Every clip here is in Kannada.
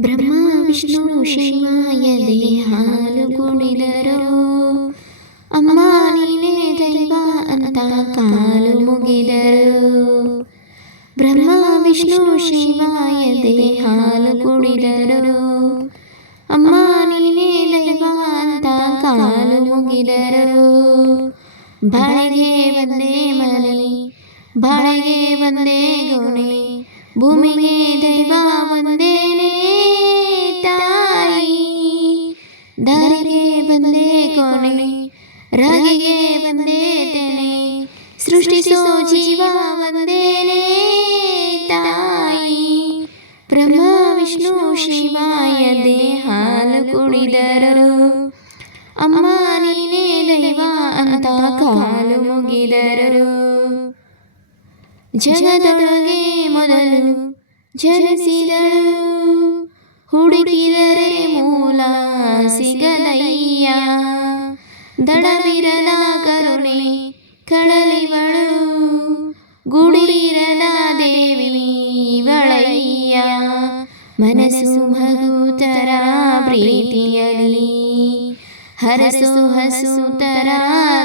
ಬ್ರಹ್ಮ ವಿಷ್ಣು ಶಿವಾಯದೆ ಹಾಲು ಕುಡಿದರು ಅಮ್ಮ ನೀನೇ ದೈವ ಅಂತ ಕಾಲು ಮುಗಿದರು ಬ್ರಹ್ಮ ವಿಷ್ಣು ಶಿವಾಯದೆ ಹಾಲು ಕುಡಿದರು ಅಮ್ಮ ನೀನೇ ದೈವ ಅಂತ ಕಾಲು ಮುಗಿದರು ಬಾಳೆಗೆ ಒಂದೇ ಮನೆ ಬಾಳೆಗೆ ಒಂದೇ ಗೋಣೆ ಭೂಮಿಗೆ ದಾರಿಗೆ ಬಂದೇ ಕೊನೆ ರಾಗಿಗೆ ಬಂದೇ ತೆನೆ, ಸೃಷ್ಟಿಸೋ ಜೀವ ಒಂದೇನೆ ತಾಯಿ. ಬ್ರಹ್ಮ, ವಿಷ್ಣು, ಶಿವಾಯ ಹಾಲು ಕುಡಿದರು ಅಮ್ಮ, ನೀನೇ ದೈವ ಅಂತ ಕಾಲು ಮುಗಿದರು. ಜಗದೊಳಗೆ ಮೊದಲು ಜನಿಸಿದಳು, ಹುಡುಕಿದರೆ. ದಡವಿರದ ಕರುಣೆ ಕಡಲಿವಳು ಗುಡಿರದ ದೇವಿ ಬಳಯ್ಯ ಮನಸ್ಸು ಮಗುತರ ಪ್ರೀತಿಯಲಿ. ಹರಸು ಹಸುತರ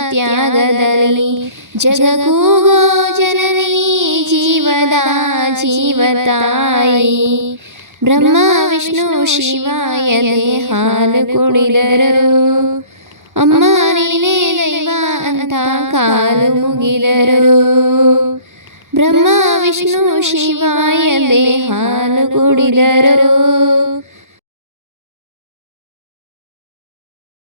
ತ್ಯಾಗದಲ್ಲಿ. ಜಗಗೂಗೋ ಜನನಿ, ಜೀವದ ಜೀವತಾಯಿ. ಬ್ರಹ್ಮ, ವಿಷ್ಣು ಶಿವಾಯದೆ ಹಾಲು ಕುಡಿದರು. ಅಮ್ಮ ನೀನೇ ದೈವ ಅಂತ ಕಾಲು ಮುಗಿದರು ಬ್ರಹ್ಮ ವಿಷ್ಣು ಶಿವಾಯದೆ ಹಾಲು ಕುಡಿದರು